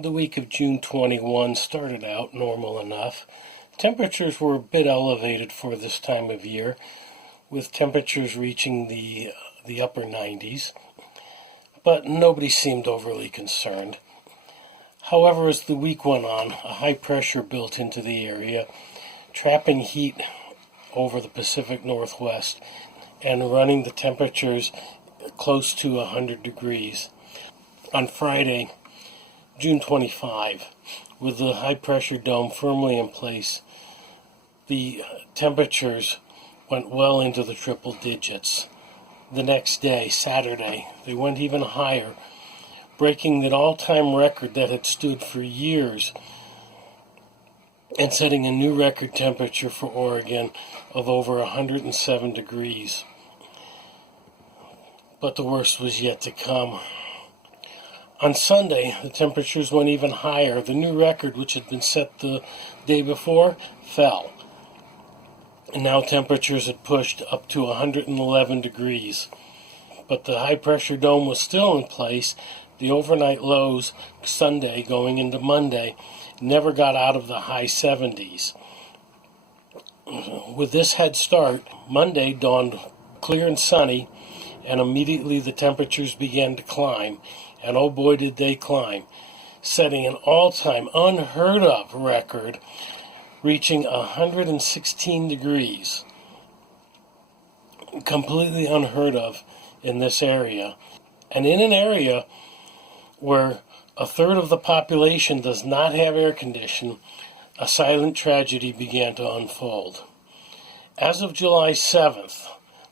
The week of June 21 started out normal enough. Temperatures were a bit elevated for this time of year, with temperatures reaching the upper 90s, but nobody seemed overly concerned. However, as the week went on, a high pressure built into the area, trapping heat over the Pacific Northwest and running the temperatures close to 100 degrees. On Friday, June 25, with the high-pressure dome firmly in place, the temperatures went well into the triple digits. The next day, Saturday, they went even higher, breaking an all-time record that had stood for years and setting a new record temperature for Oregon of over 107 degrees. But the worst was yet to come. On Sunday, the temperatures went even higher. The new record, which had been set the day before, fell. And now temperatures had pushed up to 111 degrees. But the high-pressure dome was still in place. The overnight lows Sunday going into Monday never got out of the high 70s. With this head start, Monday dawned clear and sunny, and immediately the temperatures began to climb. And oh boy did they climb, setting an all-time unheard of record, reaching 116 degrees. Completely unheard of in this area. And in an area where a third of the population does not have air conditioning, a silent tragedy began to unfold. As of July 7th,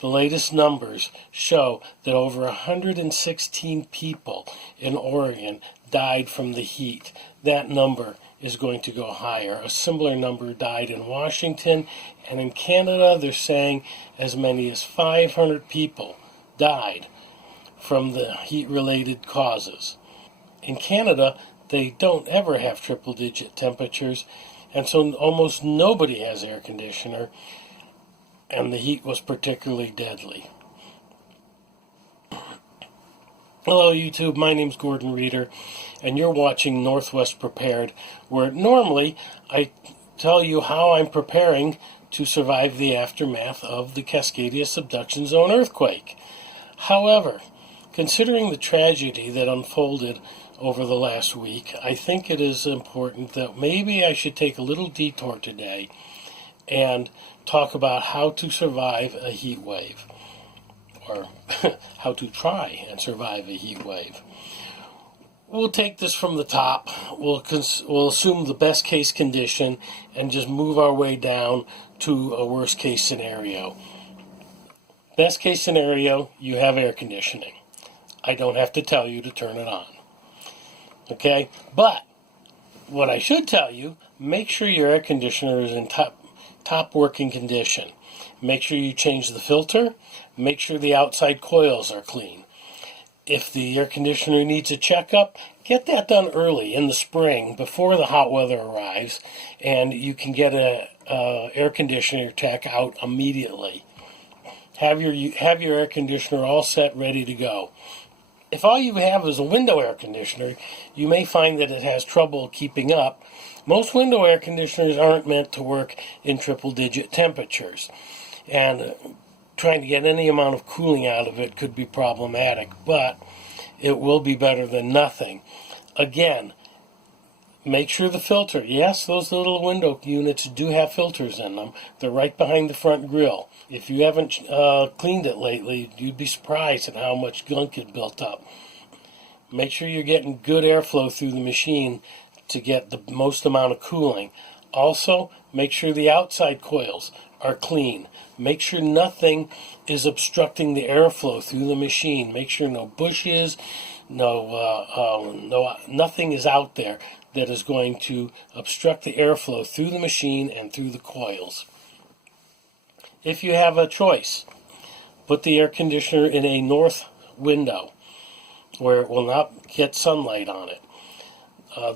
the latest numbers show that over 116 people in Oregon died from the heat. That number is going to go higher. A similar number died in Washington, and in Canada they're saying as many as 500 people died from the heat-related causes. In Canada, they don't ever have triple-digit temperatures, and so almost nobody has air conditioner, and the heat was particularly deadly. Hello YouTube, my name's Gordon Reeder, and you're watching Northwest Prepared, where normally I tell you how I'm preparing to survive the aftermath of the Cascadia subduction zone earthquake. However, considering the tragedy that unfolded over the last week, I think it is important that maybe I should take a little detour today and talk about how to survive a heat wave, or how to try and survive a heat wave. We'll take this from the top. We'll assume the best case condition and just move our way down to a worst case scenario. Best case scenario, you have air conditioning. I don't have to tell you to turn it on. Okay? But what I should tell you, make sure your air conditioner is in top working condition. Make sure you change the filter. Make sure the outside coils are clean. If the air conditioner needs a checkup, get that done early in the spring before the hot weather arrives, and you can get a air conditioner tech out immediately. Have your air conditioner all set, ready to go. If all you have is a window air conditioner, you may find that it has trouble keeping up. Most window air conditioners aren't meant to work in triple-digit temperatures, and trying to get any amount of cooling out of it could be problematic, but it will be better than nothing. Again, make sure the filter, yes, those little window units do have filters in them. They're right behind the front grille. If you haven't cleaned it lately, you'd be surprised at how much gunk is built up. Make sure you're getting good airflow through the machine to get the most amount of cooling. Also, make sure the outside coils are clean. Make sure nothing is obstructing the airflow through the machine. Make sure no bushes, nothing is out there that is going to obstruct the airflow through the machine and through the coils. If you have a choice, put the air conditioner in a north window where it will not get sunlight on it.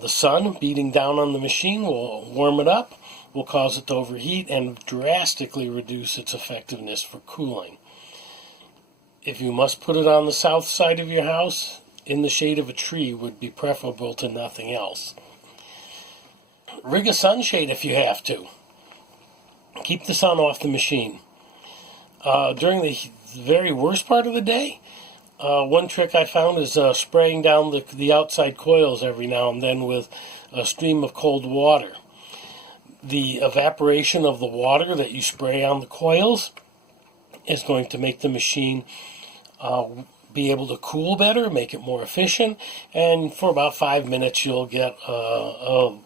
The sun beating down on the machine will warm it up, will cause it to overheat, and drastically reduce its effectiveness for cooling. If you must put it on the south side of your house, in the shade of a tree would be preferable to nothing else. Rig a sunshade if you have to. Keep the sun off the machine. During the very worst part of the day, one trick I found is spraying down the outside coils every now and then with a stream of cold water. The evaporation of the water that you spray on the coils is going to make the machine be able to cool better, make it more efficient, and for about 5 minutes you'll get a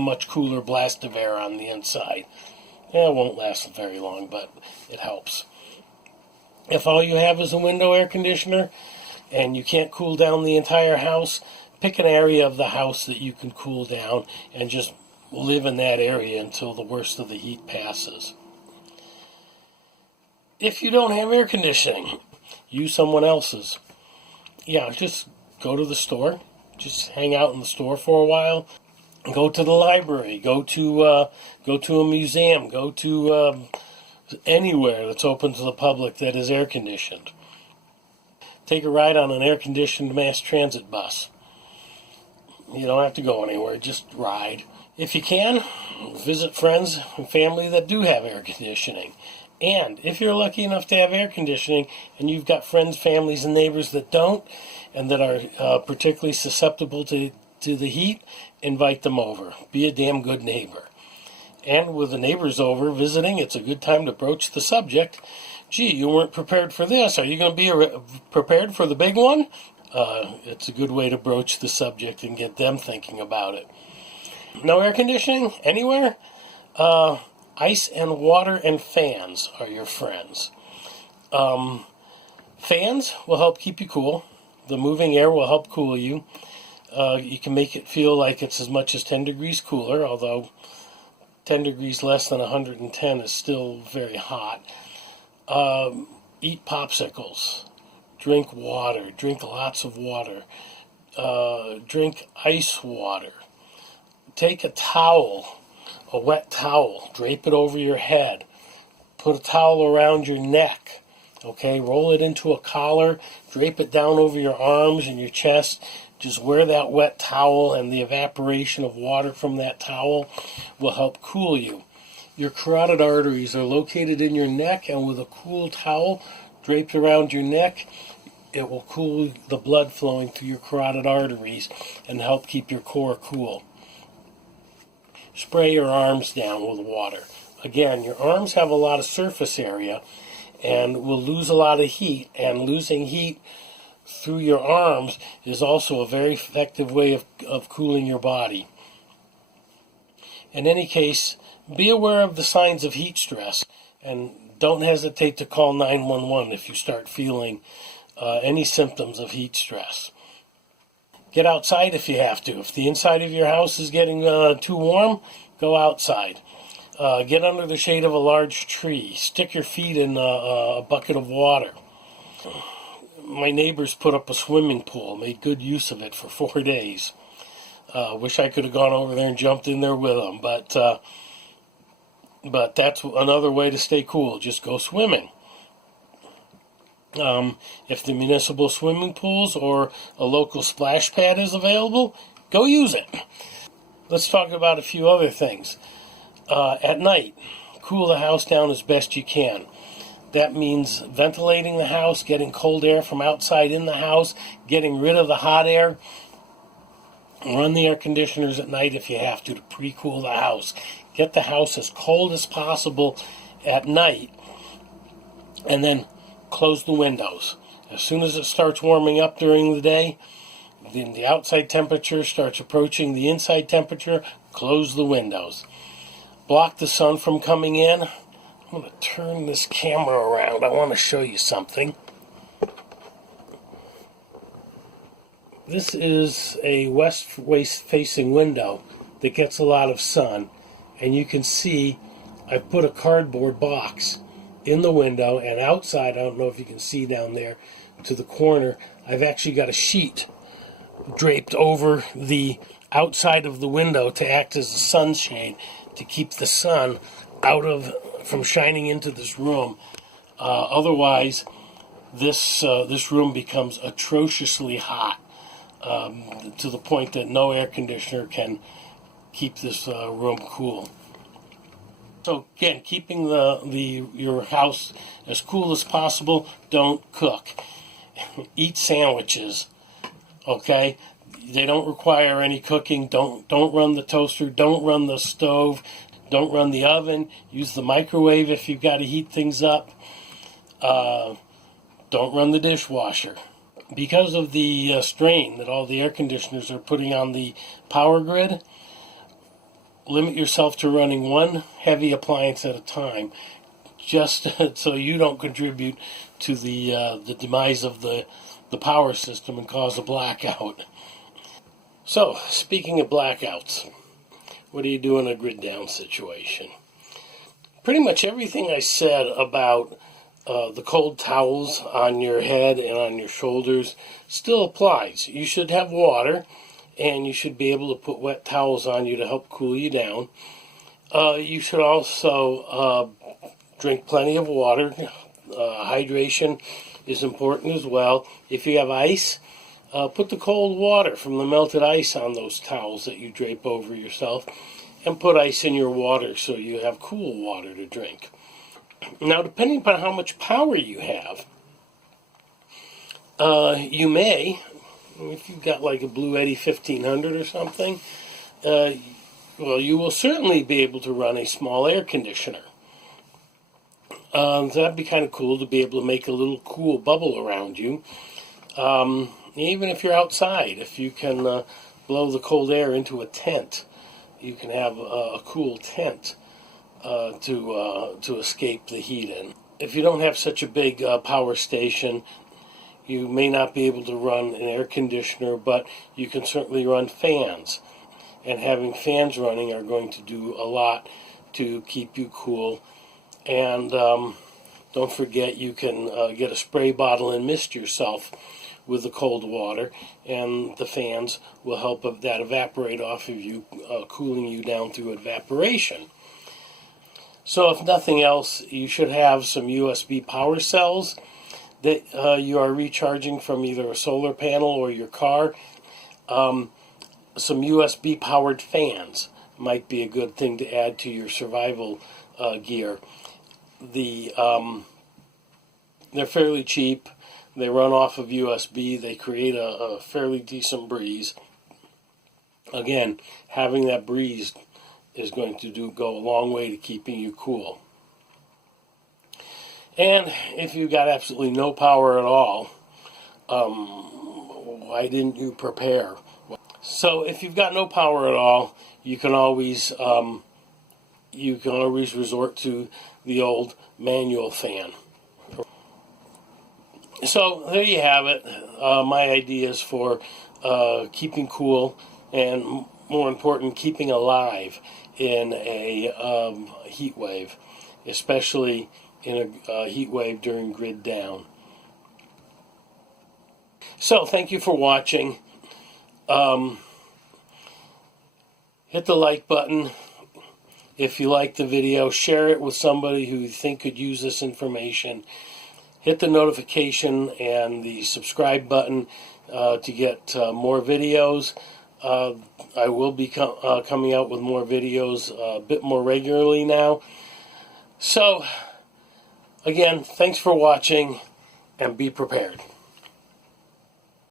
much cooler blast of air on the inside. It won't last very long, but it helps. If all you have is a window air conditioner and you can't cool down the entire house, pick an area of the house that you can cool down and just live in that area until the worst of the heat passes. If you don't have air conditioning, use someone else's. Yeah, just go to the store. Just hang out in the store for a while. Go to the library. Go to a museum. Go to anywhere that's open to the public that is air conditioned. Take a ride on an air conditioned mass transit bus. You don't have to go anywhere. Just ride. If you can, visit friends and family that do have air conditioning. And if you're lucky enough to have air conditioning and you've got friends, families, and neighbors that don't and that are particularly susceptible to the heat, invite them over. Be a damn good neighbor. And with the neighbors over visiting, it's a good time to broach the subject. Gee, you weren't prepared for this. Are you going to be prepared for the big one? It's a good way to broach the subject and get them thinking about it. No air conditioning anywhere? Ice and water and fans are your friends. Fans will help keep you cool. The moving air will help cool you. You can make it feel like it's as much as 10 degrees cooler, although 10 degrees less than 110 is still very hot. Eat popsicles. Drink water. Drink lots of water. Drink ice water. Take a towel, a wet towel, drape it over your head. Put a towel around your neck. Okay, roll it into a collar, drape it down over your arms and your chest. Just wear that wet towel, and the evaporation of water from that towel will help cool you. Your carotid arteries are located in your neck, and with a cool towel draped around your neck, it will cool the blood flowing through your carotid arteries and help keep your core cool. Spray your arms down with water. Again, your arms have a lot of surface area and will lose a lot of heat, and losing heat through your arms is also a very effective way of cooling your body. In any case, be aware of the signs of heat stress, and don't hesitate to call 911 if you start feeling any symptoms of heat stress. Get outside if you have to. If the inside of your house is getting too warm, go outside. Get under the shade of a large tree. Stick your feet in a bucket of water. My neighbors put up a swimming pool, made good use of it for 4 days. Wish I could have gone over there and jumped in there with them, but that's another way to stay cool. Just go swimming. If the municipal swimming pools or a local splash pad is available, go use it. Let's talk about a few other things. At night, cool the house down as best you can. That means ventilating the house, getting cold air from outside in the house, getting rid of the hot air. Run the air conditioners at night if you have to pre-cool the house. Get the house as cold as possible at night, and then close the windows. As soon as it starts warming up during the day, then the outside temperature starts approaching the inside temperature, close the windows. Block the sun from coming in. I'm going to turn this camera around. I want to show you something. This is a west-facing window that gets a lot of sun, and you can see I've put a cardboard box in the window, and outside, I don't know if you can see down there to the corner, I've actually got a sheet draped over the outside of the window to act as a sunshade to keep the sun from shining into this room. Otherwise, this room becomes atrociously hot. to the point that no air conditioner can keep this room cool. So again, keeping your house as cool as possible. Don't cook. Eat sandwiches. Okay, they don't require any cooking. Don't run the toaster. Don't run the stove. Don't run the oven. Use the microwave if you've got to heat things up. Don't run the dishwasher. Because of the strain that all the air conditioners are putting on the power grid, limit yourself to running one heavy appliance at a time, just so you don't contribute to the demise of the power system and cause a blackout. So, speaking of blackouts, what do you do in a grid down situation? Pretty much everything I said about the cold towels on your head and on your shoulders still applies. You should have water, and you should be able to put wet towels on you to help cool you down. You should also drink plenty of water. Hydration is important as well. If you have ice, put the cold water from the melted ice on those towels that you drape over yourself, and put ice in your water so you have cool water to drink. Now, depending upon how much power you have, you may, if you've got like a Blue Eddy 1500 or something, well, you will certainly be able to run a small air conditioner. So that'd be kind of cool to be able to make a little cool bubble around you. Even if you're outside, if you can blow the cold air into a tent, you can have a cool tent to escape the heat in. If you don't have such a big power station, you may not be able to run an air conditioner, but you can certainly run fans. And having fans running are going to do a lot to keep you cool. And don't forget, you can get a spray bottle and mist yourself with the cold water, and the fans will help that evaporate off of you, cooling you down through evaporation. So if nothing else, you should have some USB power cells that you are recharging from either a solar panel or your car. Some USB powered fans might be a good thing to add to your survival gear. They're fairly cheap. They run off of USB. They create a fairly decent breeze. Again, having that breeze is going to go a long way to keeping you cool. And if you've got absolutely no power at all, why didn't you prepare? So if you've got no power at all, you can always resort to the old manual fan. So there you have it, my ideas for keeping cool and, more important, keeping alive in a heat wave, especially in a heat wave during grid down. So thank you for watching. Hit the like button if you like the video. Share it with somebody who you think could use this information. Hit the notification and the subscribe button to get more videos. I will be coming out with more videos a bit more regularly now. So, again, thanks for watching, and be prepared.